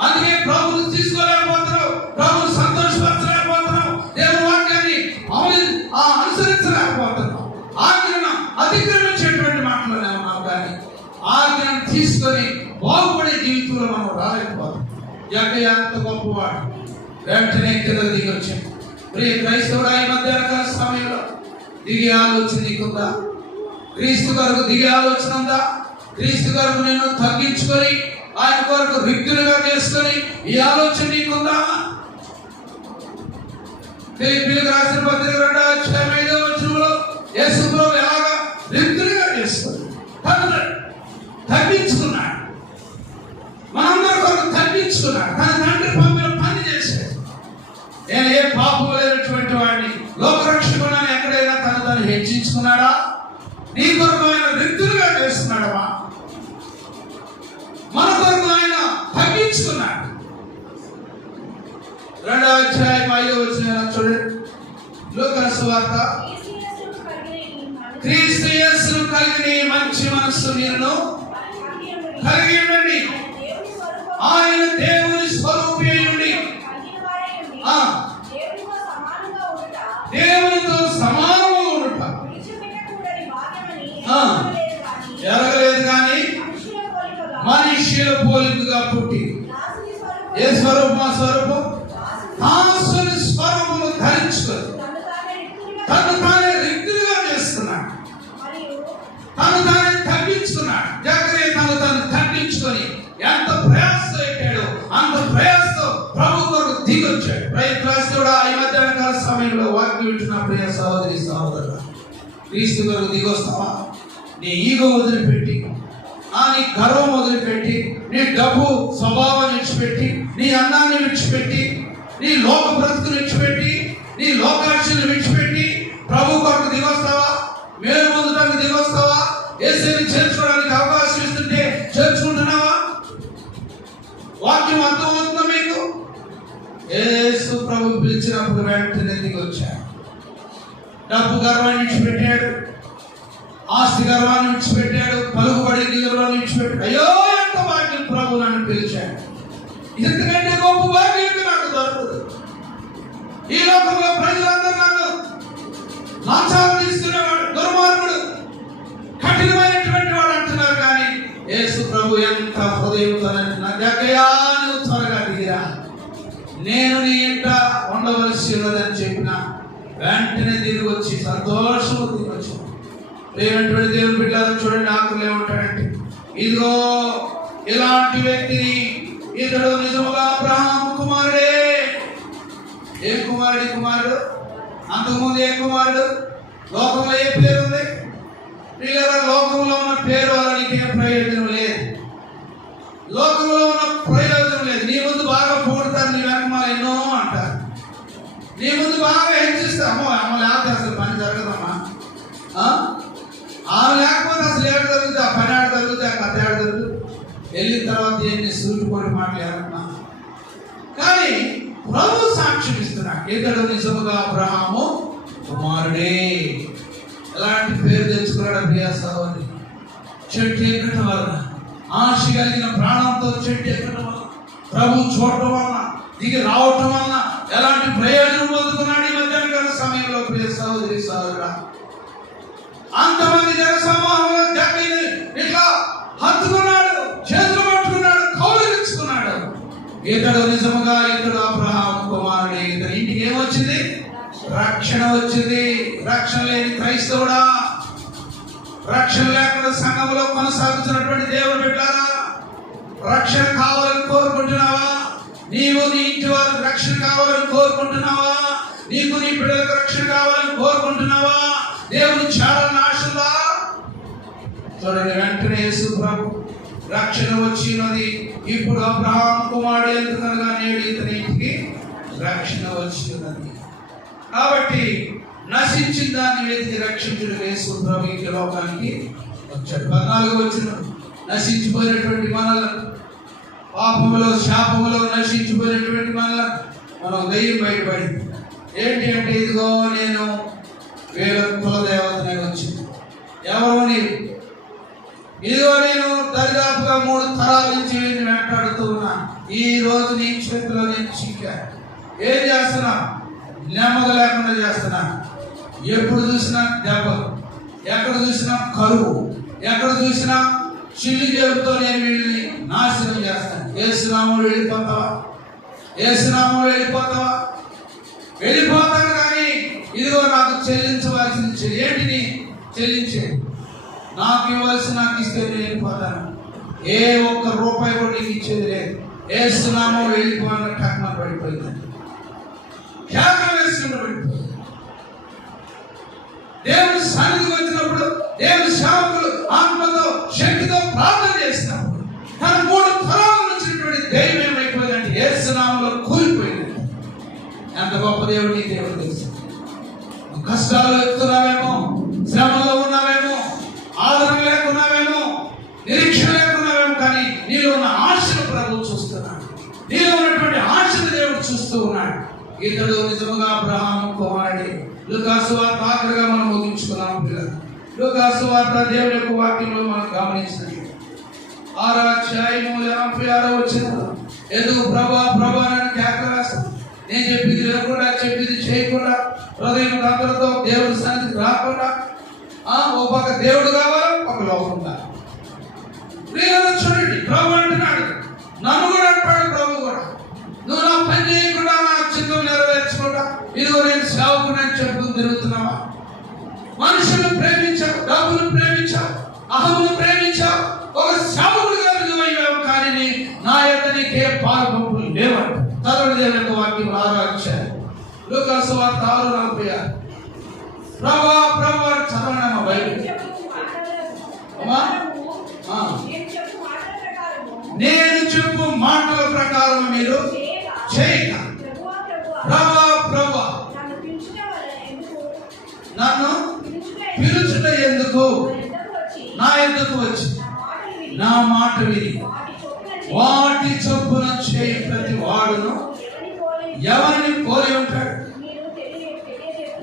అందుకే ప్రభుని తీసుకోలేకపోతున్నావు, ప్రభుని సంతోషపరచలేకపోతున్నావు, దేవుని వాక్యాన్ని అనుసరించలేకపోతున్నావు. ఆజ్ఞను అతిక్రమించేటువంటి మాటలు ఉన్నావు, కానీ ఆజ్ఞను తీసుకొని బాగుపడే జీవితంలో మనం రాలేకపోతాం. జక్కయ్య అంత గొప్పవాడు. వెంటనే కిందకు దిగి వచ్చాడు. ప్రియ క్రైస్తవుడు, ఈ మధ్యాహ్న సమయంలో దిగే ఆలోచన నీకుందా? క్రీస్తు కొరకు దిగే ఆలోచన ఉందా? క్రీస్తు కొరకు నేను తగ్గించుకొని ఆయన కొరకు రిక్తులుగా చేసుకొని ఈ ఆలోచన నీకుందా? ఫిలిప్పీయులకు రాసిన పత్రిక 2వ అధ్యాయం 5వ వచనంలో యేసు ప్రభువు ఎలాగా రిక్తులుగా చేసుకొని తగ్గించుకున్నాడు. మనందరి కొరకు తగ్గించుకున్నాడు. తన తండ్రి పంపిన పని చేశాడు. నేను ఏ పాపం లేనటువంటి వాడిని లోకరక్షకుడు ఎక్కడైనా తను హెచ్చించుకున్నాడా? నీ కొరకు ఆయన రిక్తులుగా చేస్తున్నాడమ్మా. మన కొరకు ఆయన తగ్గించుకున్నాడు. 2వ అధ్యాయం 5వ వచనం చూడండి. లూకా సువార్త. క్రీస్తు యేసును కలిగిన మంచి మనస్సు మీరును కలిగి ఉండండి. ఆయన దేవుని స్వరూపి అయి ఉండి దేవునితో సమానంగా ఉండుట జరగలేదు కానీ మనుష్యుల పోలికగా పుట్టి ఏ స్వరూపం? ఆ స్వరూపం దాసుని స్వరూపము ధరించుకొని తను తానే రిక్తులుగా చేస్తున్నాడు. తను తానే తగ్గించుకున్నాడు. జాగ్రత్త తను తగ్గించుకొని ఎంత ప్రయాస పెట్టాడో అంత ప్రయాసతో ప్రభు కొరకు దిగొచ్చాడు. ప్రయత్నిస్తుడా ఈ మధ్యాహ్న కాల సమయంలో వాక్యం వింటున్న ప్రియ సహోదరి సహోదరుడు, క్రీస్తు కొరకు దిగొస్తావా? నీ ఈగో వదిలిపెట్టి, నీ గర్వం వదిలిపెట్టి, నీ డబ్బు స్వభావాన్ని విడిచిపెట్టి, నీ అన్నాన్ని విడిచిపెట్టి, నీ లోక బ్రతుకుని విడిచిపెట్టి, నీ లోకాక్షను విడిచిపెట్టి ప్రభు కొరకు దిగొస్తావా? మేలు పొందడానికి దిగొస్తావా? యేసుని చేర్చుకోవడానికి అవకాశం ఇస్తుంటే చేర్చుకుంటున్నావా? వాక్యం అర్థమవుతుందా మీకు? యేసు ప్రభు పిలిచినప్పుడు వెంటనే దిగొచ్చాడు. డబ్బు గర్వాన్ని విడిచిపెట్టాడు, ఆస్తి గర్వాన్ని విడిచిపెట్టాడు, పలుకుబడి గర్వాన్ని విడిచిపెట్టాడు. అయ్యో ఎంత భాగ్యం, ప్రభు నన్ను పిలిచాడు. ఎందుకంటే గొప్ప భాగ్యం నాకు దొరకదు. ఈ లోకంలో ప్రజలందరూ నన్ను లంచాలు తీసుకునేవాడు, దుర్మార్గుడు, కఠినమైనటువంటి వాడు అంటున్నారు. కానీ యేసు ప్రభు ఎంత హృదయంతో త్వరగా దిగిరా, నేను నీ ఇంట ఉండవలసి ఉన్నదని చెప్పిన వెంటనే దిగి వచ్చి సంతోషము దిగొచ్చు. ఏమంటే దేవుని బిడ్డలను చూడండి, ఆకులే ఉంటాడంటే ఇదిగో ఇలాంటి వ్యక్తిని, ఇతడు నిజముగా అబ్రహాము కుమారుడే. ఏ కుమారుడి కుమారుడు? అంతకుముందు ఏ కుమారుడు? లోకంలో ఏ పేరు ఉంది? లోకంలో ఉన్న పేరు వల్ల నీకేం ప్రయోజనం లేదు. లోకంలో ఉన్న ప్రయోజనం లేదు. నీ ముందు బాగా పోడతారు, నీ వెనకమాల ఎన్నో అంటారు, నీ ముందు బాగా హెచ్చిస్తాము. అమ్మ లేకపోతే అసలు పని జరగదమ్మా. ఆమె లేకపోతే అసలు ఏడు జరుగుతుంది, ఆ పని ఆడ జరుగుతుంది, ఆ కథ ఆడ జరుగుతుంది. వెళ్ళిన తర్వాత ఎన్ని సూటిపోటి మాట్లాడమ్మా. కానీ ప్రభు సాక్ష్యం ఇస్తున్నాడు, ఇతడు నిజముగా అబ్రహాము కుమారుడే. ఎలాంటి పేరు తెచ్చుకున్నాడు ప్రియ సహోదరి? చెట్టు ఎక్కడం వలన, ఆశ కలిగిన ప్రాణంతో చెట్టు ఎక్కడం వలన, ప్రభు చూడటం వలన, దిగి రావటం వలన ఎలాంటి ప్రయోజనం పొందుకున్నాడు ఈ మధ్యాహ్న సమయంలో ప్రియ సహోదరి సహోదరుడా? అంతమంది జన సమూహంలో ఇట్లా హత్తుకున్నాడు, చేతులు పట్టుకున్నాడు, కౌలించుకున్నాడు. ఇతడు నిజముగా ఇతడు అబ్రహాము కుమారుడే. ఇతని ఇంటికి ఏమొచ్చింది? రక్షణ వచ్చింది. రక్షణ లేని క్రైస్తవుడా, రక్షణ లేకుండా సంఘంలో కొనసాగుతున్నటువంటి దేవుని బిడ్డలారా, రక్షణ కావాలని కోరుకుంటున్నావా? నీవు నీ ఇంటి వారికి రక్షణ కావాలని కోరుకుంటున్నావా? నీకు నీ బిడ్డలకు రక్షణ కావాలని కోరుకుంటున్నావా? దేవుని చేరాలని ఆశలా? చూడండి, వెంటనే యేసు ప్రభు రక్షణ వచ్చినది. ఇప్పుడు అబ్రహాము కుమారుడు ఎందుకనగా నేడు ఇతని ఇంటికి రక్షణ వచ్చినది. కాబట్టి నశించిన దాన్ని వెతికి రక్షించుడు యేసు ప్రభు ఈ లోకానికి వచ్చాడు. 14 వచ్చిన నశించిపోయినటువంటి మనలను, పాపములో శాపములో నశించిపోయినటువంటి మనలను మనం దెయ్యం బయటపడింది. ఏంటి అంటే, ఇదిగో నేను వేల కుల దేవతనే వచ్చింది. ఎవరు నీవు? ఇదిగో నేను దరిదాపుగా 3 తరాల నుంచి వెంటాడుతూ ఉన్నాను. ఈ రోజు నీ చేతిలో నేను చిక్కాను. ఏం చేస్తున్నా? నెమ్మది లేకుండా చేస్తున్నా. ఎప్పుడు చూసినా దెబ్బలు, ఎక్కడ చూసినా కరువు, ఎక్కడ చూసినా చిల్లి జేబుతో నేను వీళ్ళని నాశనం చేస్తాను. యేసునామములో వెళ్ళిపోతావా? యేసునామములో వెళ్ళిపోతావా? వెళ్ళిపోతాను. కానీ ఇదిగో నాకు చెల్లించవలసింది ఏంటిని చెల్లించేది? నాకు ఇవ్వాల్సి నాకు ఇస్తే నేను వెళ్ళిపోతాను. ఏ ఒక్క రూపాయి కూడా నీకు ఇచ్చేది లేదు. యేసునామములో వెళ్ళిపోవాలని టక్మని పడిపోయింది. త్యాగం వేసుకుంటూ పడిపోయింది. దేవుని సన్నిధికి వచ్చినప్పుడు, దేవుని సేవకులు ఆత్మతో శక్తితో ప్రార్థన చేసినప్పుడు తన 3 తరాల నుంచినటువంటి దైవం ఏమైపోయిందంటే యేసునామములో కూలిపోయింది. ఎంత గొప్ప దేవుడు నీ దేవుడు తెలుసు. కష్టాలు ఎక్కుతున్నావేమో, శ్రమలో ఉన్నావేమో, నీలో ఉన్నటువంటి ఆశను దేవుడు చూస్తూ ఉన్నాడు. ఇతడు నిజముగా అబ్రహాము కుమారుడే. లూకాసు వార్త ఆఖరిగా మనం ముగించుకున్నాం పిల్లలు. లూకాసు వార్త దేవుని యొక్క వాక్యంలో మనం గమనించండి. 6వ అధ్యాయము 56వ వచనం. ఎందుకు ప్రభా ప్రభా అని కేకలు వేస్తాం. నేను చెప్పింది లేకుండా, చెప్పింది చేయకుండా, హృదయం తంత్రతో దేవుడి సన్నిధికి రాకుండా, ఓ పక్క దేవుడు కావాలి, ఒక లోకం కావాలి. చూడండి, ప్రభు అంటున్నాడు, నన్ను కూడా అంటాడు ప్రభు కూడా, నువ్వు నా పని చేయకుండా, నా చిత్తం నెరవేర్చకుండా, ఇదిగో నేను సేవకుని చెప్పుకుని తిరుగుతున్నావా? మనుషులను ప్రేమించావు, డబ్బును ప్రేమించావు, అహమును ప్రేమించావు, ఒక సేవకుడిగా నువ్వు అయ్యావు, కానీ నా యొక్క నీకే పాల్పంపులు లేవంట. చదవండి దేవుని యొక్క వాక్యం 6వ అధ్యాయం లూకాసు వార్త 6:46. ప్రభా ప్రభా చదవనమ్మ బైబిల్. నేను చెప్పు మాటల ప్రకారం మీరు చేయక, ప్రభా ప్రభా నన్ను పిలుచుట ఎందుకు? నా ఎందుకు వచ్చి నా మాట విని వాటి చొప్పున చేయి ప్రతి వాడును ఎవరిని పోలి ఉంటాడు?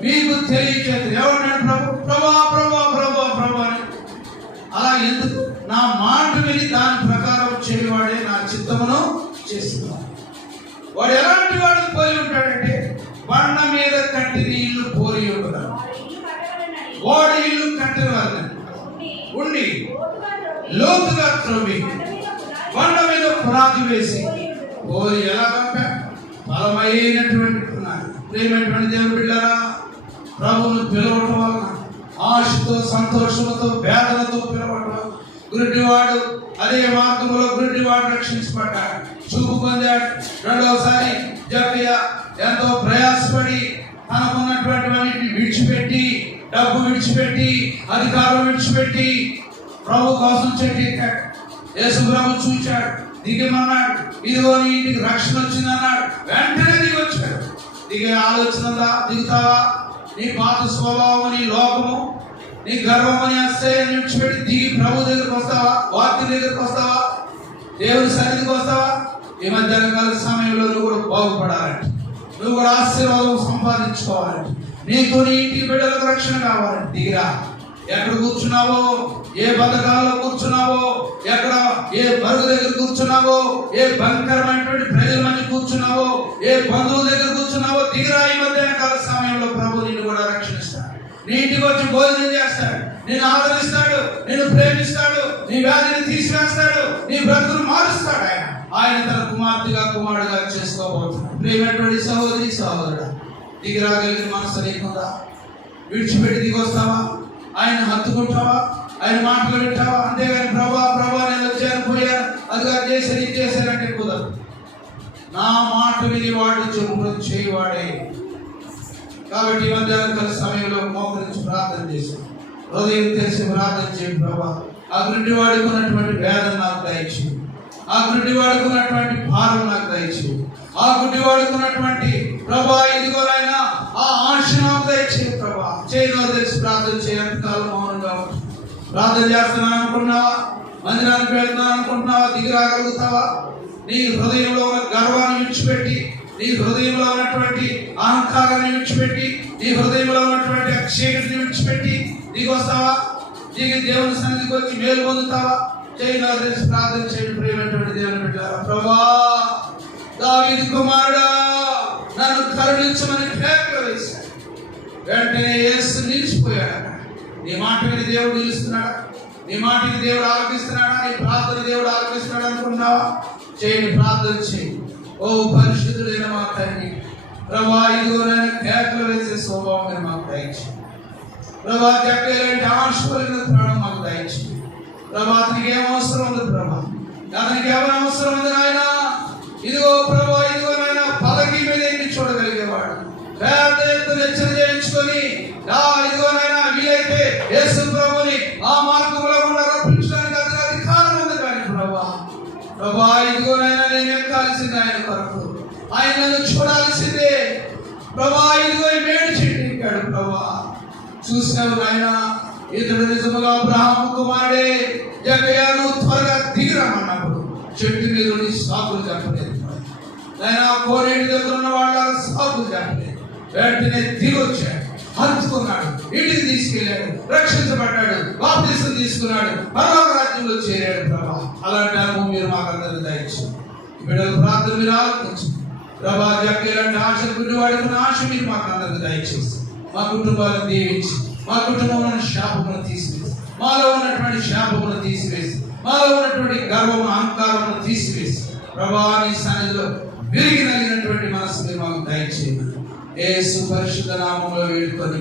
మీకు తెలియచేది ఎవరినాడు? ప్రభు ప్రభా ప్రభా ప్రభా ప్రభా అని. అలా ఎందుకు? నా మాట విని దాని ప్రకారం చేయవాడే నా చిత్తమును చేస్తున్నాడు. వాడు ఎలాంటి వాడు పోలి ఉంటాడంటే, బండ మీద కట్టిన ఇల్లు పోలి ఉంటాడు. వాడు ఇల్లు కట్టిన వాళ్ళని ఉండి లోతుగా త్రవ్వి బండ మీద పునాది వేసి పోలి ఎలా కంపాడు? బలమైనటువంటి పునాది. ప్రేమైనటువంటి దేవుని బిడ్డలారా, ప్రభువును పిలవటం వలన ఆశతో, సంతోషంతో, వేదనతో పిలవటం. గుడ్డివాడు అదే మార్గంలో గుడ్డివాడు రక్షించబడ్డాడు, చూపు పొందాడు. రెండవసారి జక్కయ్య ఎంతో ప్రయాసపడి తనకున్నటువంటి విడిచిపెట్టి, డబ్బు విడిచిపెట్టి, అధికారం విడిచిపెట్టి ప్రభు కోసం చెట్టు ఎక్కాడు. యేసు ప్రభు చూచాడు, దిగమన్నాడు. ఇదిగో నీ ఇంటికి రక్షణ వచ్చింది అన్నాడు. వెంటనే దిగి వచ్చాడు. దిగే ఆలోచన దిగుతావా? నీ పాత స్వభావం, నీ లోకము, నీ గర్వం అని అస్తేయాన్ని విడిచిపెట్టి దిగి ప్రభు దగ్గరకు వస్తావా? వాక్యం దగ్గరకు వస్తావా? దేవుని సన్నిధికి వస్తావా? ఈ మధ్యాహ్న కాల సమయంలో నువ్వు కూడా బాగుపడాలంటే, నువ్వు కూడా ఆశీర్వాదం సంపాదించుకోవాలంటే, నీకు నీ ఇంటి బిడ్డలకు రక్షణ కావాలంటే దిగిరా. ఎక్కడ కూర్చున్నావో, ఏ పథకాల్లో కూర్చున్నావో, ఎక్కడ ఏ బరువు దగ్గర కూర్చున్నావో, ఏ భయంకరమైనటువంటి ప్రజల మధ్య కూర్చున్నావో, ఏ బంధువుల దగ్గర కూర్చున్నావో, దిగిరా. ఈ మధ్యాహ్న కాల సమయంలో ప్రభు నిన్ను కూడా రక్షిస్తాడు. నీ ఇంటికి వచ్చి భోజనం చేస్తాడు, నిన్ను ఆదరిస్తాడు, నిన్ను ప్రేమిస్తాడు, నీ వ్యాధిని తీసివేస్తాడు, నీ బ్రతుకును మారుస్తాడు. ఆయన తన కుమార్తెగా, కుమారుడుగా చేసుకోబోతున్నాడు. ప్రేమైనటువంటి సహోదరి సహోదరుడా, దిగిరాగలిగిన మనసు నీకుందా? విడిచిపెట్టి దిగి వస్తావా? ఆయన హత్తుకుంటావా? ఆయన మాటలు వింటావా? అంతేగాని ప్రభా ప్రభా నేను వచ్చాను, పోయాను, అదిగా చేశాను, ఇది చేశానంటే కుదరదు. నా మాట విని వాడు చెప్పులు చేయవాడే. కాబట్టి ఈ మధ్యాహ్న సమయంలో మోకరించి ప్రార్థన చేశాను. హృదయం తెలిసి ప్రార్థన చేయండి. ప్రభా, ఆ గుడ్డి వాడుకున్నటువంటి వేదన నాకు దయచేయి, ఆ గుడ్డి వాడుకున్నటువంటి భారం నాకు దయచేయి, ఆ గుడ్డి వాడుకున్నటువంటి ప్రభా ఇదిగోనైనా ఆ ఆశ నాకు దయచేయి. ప్రభా చేయను తెలిసి ప్రార్థన చేయాలి. కాలం మౌనంగా ఉంటుంది. ప్రార్థన చేస్తున్నాను అనుకుంటున్నావా? మందిరానికి వెళ్తున్నాను అనుకుంటున్నావా? దిగి రాగలుగుతావా? నీ హృదయంలో ఉన్న గర్వాన్ని విడిచిపెట్టి, నీ హృదయంలో ఉన్నటువంటి అహంకారాన్ని విడిచిపెట్టి, నీ హృదయంలో ఉన్నటువంటి చీకటిని విడిచిపెట్టి దిగి వస్తావా? దిగి దేవుని సన్నిధికి వచ్చి మేలు పొందుతావా? చేయను తెలిసి ప్రార్థన చేయండి. ప్రియమైనటువంటి దేవుని బిడ్డలారా, ప్రభా దావీదు కుమారుడా నన్ను కరుణించమని కేకలు వేశాడు. వెంటనే యేసు నిలిచిపోయాడు. నీ మాట విని దేవుడు నిలుస్తున్నాడా? నీ మాటని దేవుడు ఆలకిస్తున్నాడా? నీ ప్రార్థన దేవుడు ఆలకిస్తున్నాడు అనుకున్నావా? చేయండి, ప్రార్థన చేయండి. ఓ పరిశుద్ధుడైన మా తండ్రి, ప్రభా ఇదిగో నేను కేకలు వేసే స్వభావం మాకు దయచేయండి. ప్రభా జక్కలాంటి ఆశపడిన ప్రాణం మాకు దయచేయండి. ప్రభా అతనికి ఏం అవసరం ఉంది? ప్రభా అతనికి ఎవరి అవసరం ఉంది నాయన? ఇదిగో ప్రభా ఇదిగో నాయన పదకి మీద ఎన్ని చూడగలిగేవాడు, పెద్ద ఎత్తున హెచ్చరిక చేయించుకొని ఇదిగో నాయన వీలైతే యేసు ప్రభుని ఆ మార్గంలో ఉన్న రప్పించడానికి అతని అధికారం ఉంది. కానీ ప్రభా ప్రభా ఇదిగో నాయన నేను ఎక్కాల్సింది ఆయన కొరకు, ఆయన నన్ను చూడాల్సిందే. ప్రభా ఇదిగో మేడు చెట్టింకాడు. ప్రభా చూసినావు నాయన, ఇతడు నిజముగా అబ్రహాము కుమారుడే. జక్కయ్య నువ్వు త్వరగా దిగిరమన్నప్పుడు చెట్టు మీద సాకులు చెప్పలేదు. నేను ఆ కోనేటి దగ్గర ఉన్న వాళ్ళ సాగు చెప్పలేదు. వెంటనే దిగొచ్చాడు, హత్తుకున్నాడు, ఇంటికి తీసుకెళ్ళాడు, రక్షించబడ్డాడు, బాప్తిసం తీసుకున్నాడు, పరలోక రాజ్యంలో చేరాడు. ప్రభా, అలాంటి అనుభవం మీరు మాకందరూ దయచేయండి. బిడ్డల ప్రార్థన మీరు ఆలోచించండి. ప్రభా, జక్కలాంటి ఆశ గుడ్డివాడికి ఆశ మీరు మాకందరూ దయచేసి మా కుటుంబాలను దీవించి, మా కుటుంబంలో శాపమును తీసివేసి, మాలో ఉన్నటువంటి శాపమును తీసివేసి, మాలో ఉన్నటువంటి గర్వము అహంకారమును తీసివేసి, ప్రభా నీ సన్నిధిలో విరిగి నలిగినటువంటి మనసు మీరు మాకు దయచేయండి. యేసు పరిశుద్ధ నామములో వేడుకొని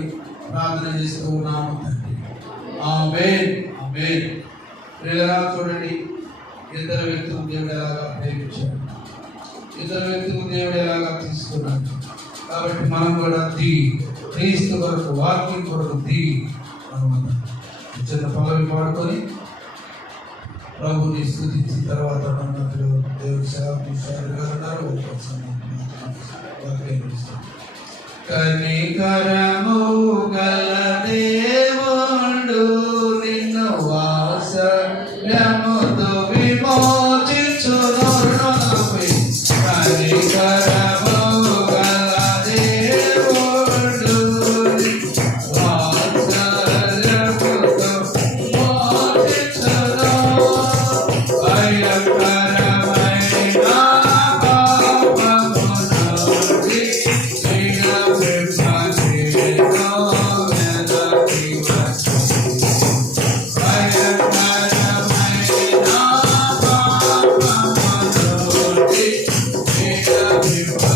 ప్రార్థన చేస్తూ ఉన్నాము తండ్రి. ఆమేన్, ఆమేన్. ప్రియులారా, చూడండి, ఇద్దరు వ్యక్తులు దేవుడు ఎలాగా ప్రేమించాడు, ఇద్దరు వ్యక్తులు దేవుడు ఎలాగా తీసుకున్నాడు. కాబట్టి మనం కూడా దిగి క్రీస్తు కొరకు, వాక్యం కొరకు దిగి మనం చిన్న పల్లవి పాడుకొని ప్రభుని స్తుతించిన తర్వాత దేవుడి సేవకులు గారు ఉన్నారు. కనికరము గల దేవుడు నిన్ను వాత్సల్యముతో విమోచించును. కనికరము గల దేవుడు వాత్సల్యముతో విమోచించును. భయంకరమైన పాపమునుండి you.